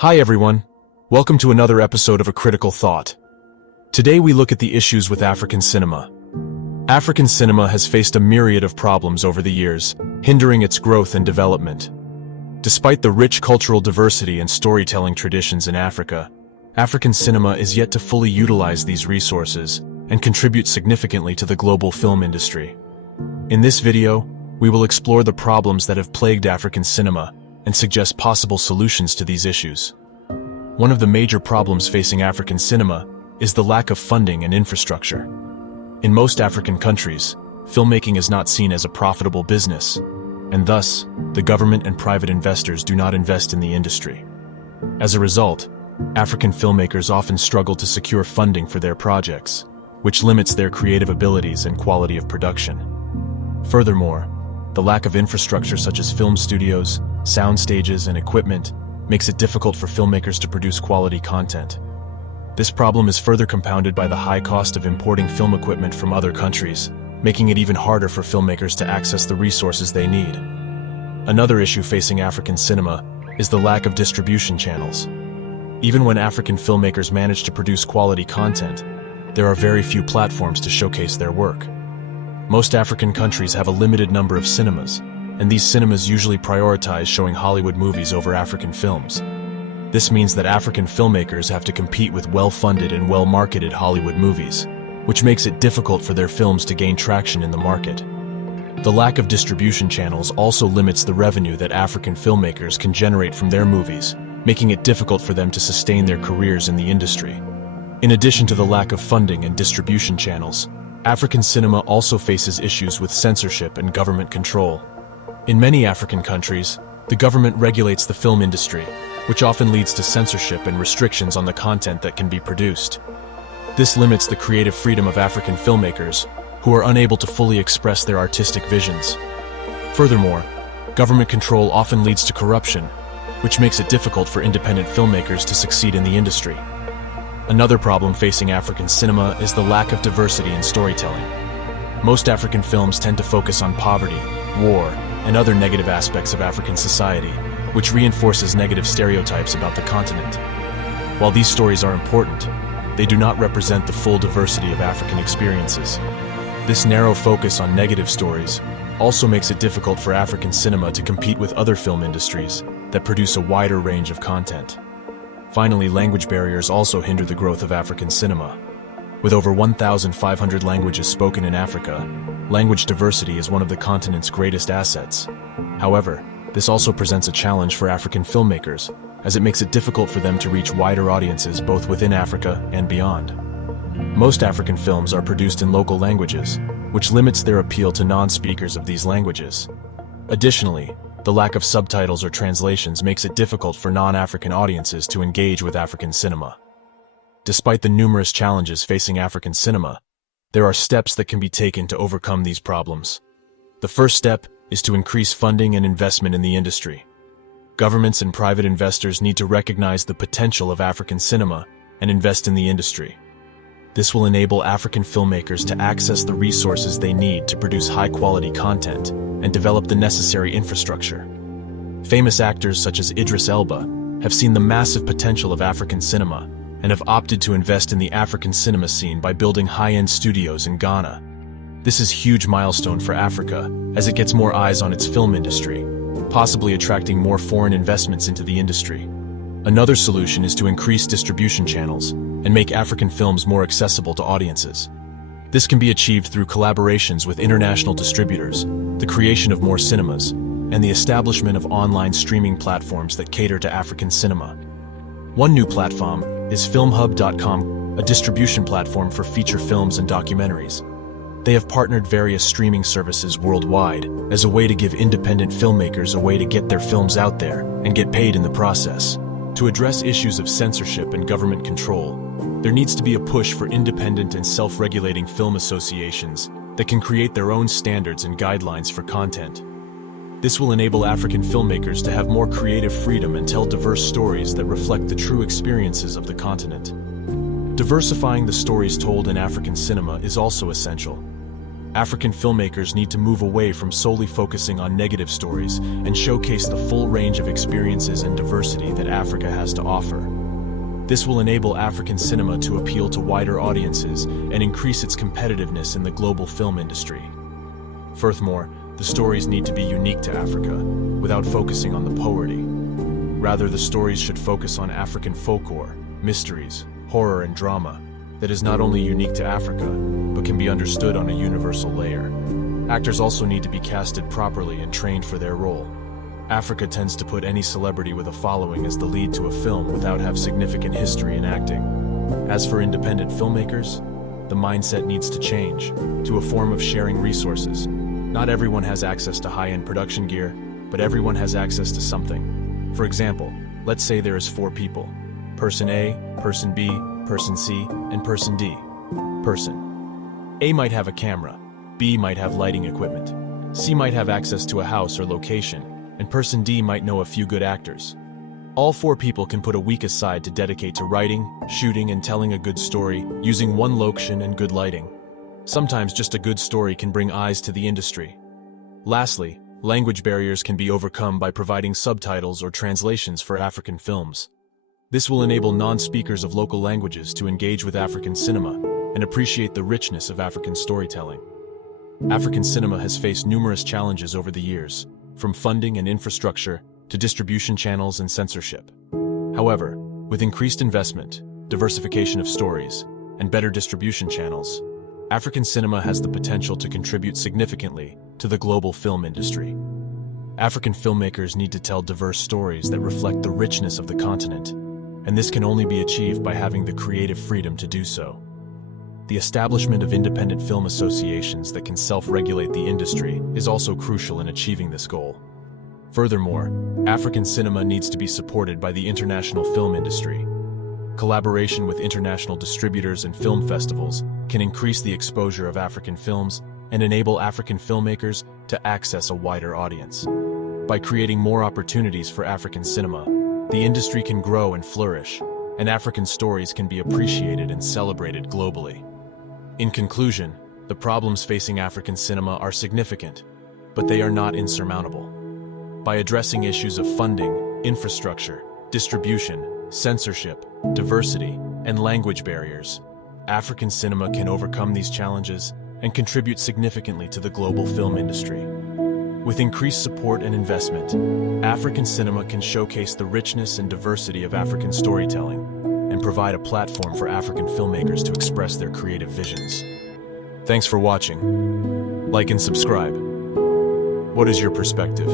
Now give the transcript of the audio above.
Hi everyone, welcome to another episode of A Critical Thought. Today we look at the issues with African cinema. African cinema has faced a myriad of problems over the years, hindering its growth and development. Despite the rich cultural diversity and storytelling traditions in Africa, African cinema is yet to fully utilize these resources and contribute significantly to the global film industry. In this video, we will explore the problems that have plagued African cinema and suggest possible solutions to these issues. One of the major problems facing African cinema is the lack of funding and infrastructure. In most African countries, filmmaking is not seen as a profitable business, and thus, the government and private investors do not invest in the industry. As a result, African filmmakers often struggle to secure funding for their projects, which limits their creative abilities and quality of production. Furthermore, the lack of infrastructure such as film studios, sound stages, and equipment makes it difficult for filmmakers to produce quality content. This problem is further compounded by the high cost of importing film equipment from other countries, making it even harder for filmmakers to access the resources they need. Another issue facing African cinema is the lack of distribution channels. Even when African filmmakers manage to produce quality content, there are very few platforms to showcase their work. Most African countries have a limited number of cinemas, and these cinemas usually prioritize showing Hollywood movies over African films. This means that African filmmakers have to compete with well-funded and well-marketed Hollywood movies, which makes it difficult for their films to gain traction in the market. The lack of distribution channels also limits the revenue that African filmmakers can generate from their movies, making it difficult for them to sustain their careers in the industry. In addition to the lack of funding and distribution channels, African cinema also faces issues with censorship and government control. In many African countries, the government regulates the film industry, which often leads to censorship and restrictions on the content that can be produced. This limits the creative freedom of African filmmakers, who are unable to fully express their artistic visions. Furthermore, government control often leads to corruption, which makes it difficult for independent filmmakers to succeed in the industry. Another problem facing African cinema is the lack of diversity in storytelling. Most African films tend to focus on poverty, war, and other negative aspects of African society, which reinforces negative stereotypes about the continent. While these stories are important, they do not represent the full diversity of African experiences. This narrow focus on negative stories also makes it difficult for African cinema to compete with other film industries that produce a wider range of content. Finally, language barriers also hinder the growth of African cinema. With over 1,500 languages spoken in Africa, language diversity is one of the continent's greatest assets. However, this also presents a challenge for African filmmakers, as it makes it difficult for them to reach wider audiences both within Africa and beyond. Most African films are produced in local languages, which limits their appeal to non-speakers of these languages. Additionally, the lack of subtitles or translations makes it difficult for non-African audiences to engage with African cinema. Despite the numerous challenges facing African cinema, there are steps that can be taken to overcome these problems. The first step is to increase funding and investment in the industry. Governments and private investors need to recognize the potential of African cinema and invest in the industry. This will enable African filmmakers to access the resources they need to produce high-quality content and develop the necessary infrastructure. Famous actors such as Idris Elba have seen the massive potential of African cinema and have opted to invest in the African cinema scene by building high-end studios in Ghana. This is a huge milestone for Africa as it gets more eyes on its film industry, possibly attracting more foreign investments into the industry. Another solution is to increase distribution channels and make African films more accessible to audiences. This can be achieved through collaborations with international distributors, the creation of more cinemas, and the establishment of online streaming platforms that cater to African cinema. One new platform is filmhub.com, a distribution platform for feature films and documentaries. They have partnered various streaming services worldwide as a way to give independent filmmakers a way to get their films out there and get paid in the process. To address issues of censorship and government control, there needs to be a push for independent and self-regulating film associations that can create their own standards and guidelines for content. This will enable African filmmakers to have more creative freedom and tell diverse stories that reflect the true experiences of the continent. Diversifying the stories told in African cinema is also essential. African filmmakers need to move away from solely focusing on negative stories and showcase the full range of experiences and diversity that Africa has to offer. This will enable African cinema to appeal to wider audiences and increase its competitiveness in the global film industry. Furthermore, the stories need to be unique to Africa, without focusing on the poverty. Rather, the stories should focus on African folklore, mysteries, horror, and drama that is not only unique to Africa, but can be understood on a universal layer. Actors also need to be casted properly and trained for their role. Africa tends to put any celebrity with a following as the lead to a film without have significant history in acting. As for independent filmmakers, the mindset needs to change to a form of sharing resources. Not everyone has access to high-end production gear, but everyone has access to something. For example, let's say there is 4 people. Person A, Person B, Person C, and Person D. Person A might have a camera, B might have lighting equipment, C might have access to a house or location, and Person D might know a few good actors. All 4 people can put a week aside to dedicate to writing, shooting, and telling a good story using one location and good lighting. Sometimes just a good story can bring eyes to the industry. Lastly, language barriers can be overcome by providing subtitles or translations for African films. This will enable non-speakers of local languages to engage with African cinema and appreciate the richness of African storytelling. African cinema has faced numerous challenges over the years, from funding and infrastructure to distribution channels and censorship. However, with increased investment, diversification of stories, and better distribution channels, African cinema has the potential to contribute significantly to the global film industry. African filmmakers need to tell diverse stories that reflect the richness of the continent, and this can only be achieved by having the creative freedom to do so. The establishment of independent film associations that can self-regulate the industry is also crucial in achieving this goal. Furthermore, African cinema needs to be supported by the international film industry. Collaboration with international distributors and film festivals can increase the exposure of African films and enable African filmmakers to access a wider audience. By creating more opportunities for African cinema, the industry can grow and flourish, and African stories can be appreciated and celebrated globally. In conclusion, the problems facing African cinema are significant, but they are not insurmountable. By addressing issues of funding, infrastructure, distribution, censorship, diversity, and language barriers, African cinema can overcome these challenges and contribute significantly to the global film industry. With increased support and investment, African cinema can showcase the richness and diversity of African storytelling and provide a platform for African filmmakers to express their creative visions. Thanks for watching. Like and subscribe. What is your perspective?